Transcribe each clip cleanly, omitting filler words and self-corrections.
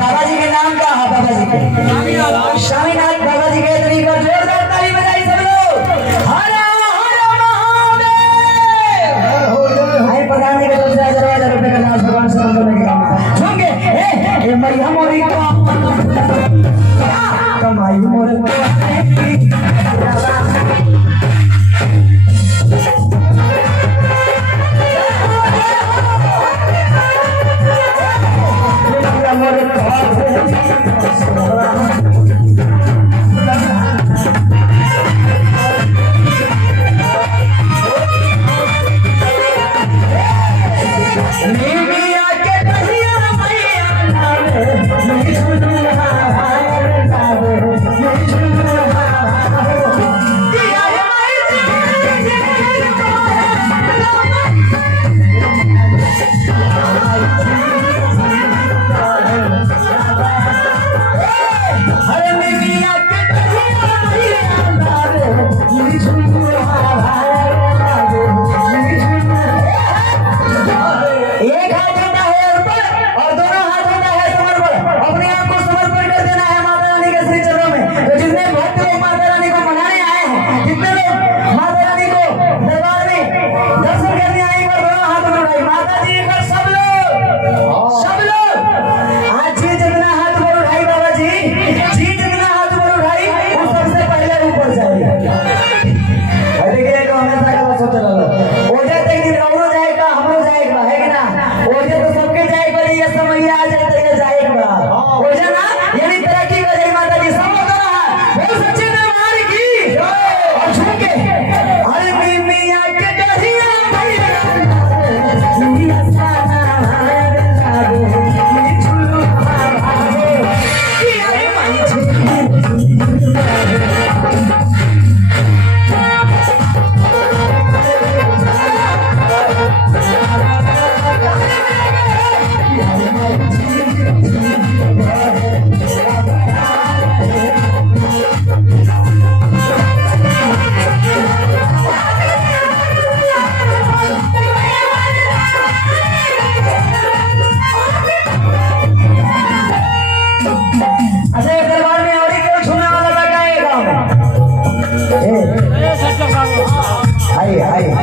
बाबा जी के नाम क्या है? बाबा जी के स्वामीनाथ बाबा जी के तरीका जोरदार ताली बजाई सब लोग। हर हर महादेव। हाय प्रधान जी के तरफ से 1000 रुपए का नाम भगवान से करने के काम झूमके ए मैया मोरी को कमाई मोरे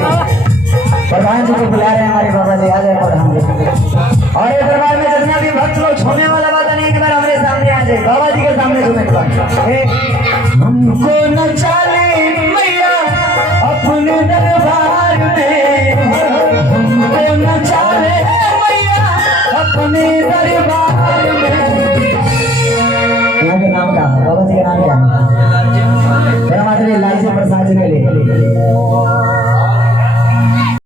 प्रधान जी को बुला रहे हैं हमारे बाबा जी। आ जाए प्रधान जी। और ये दरबार में जितना भी भक्त लोग छूने वाला बात नहीं, एक बार हमारे सामने आ जाए, बाबा जी के सामने झूमे। हमको नचा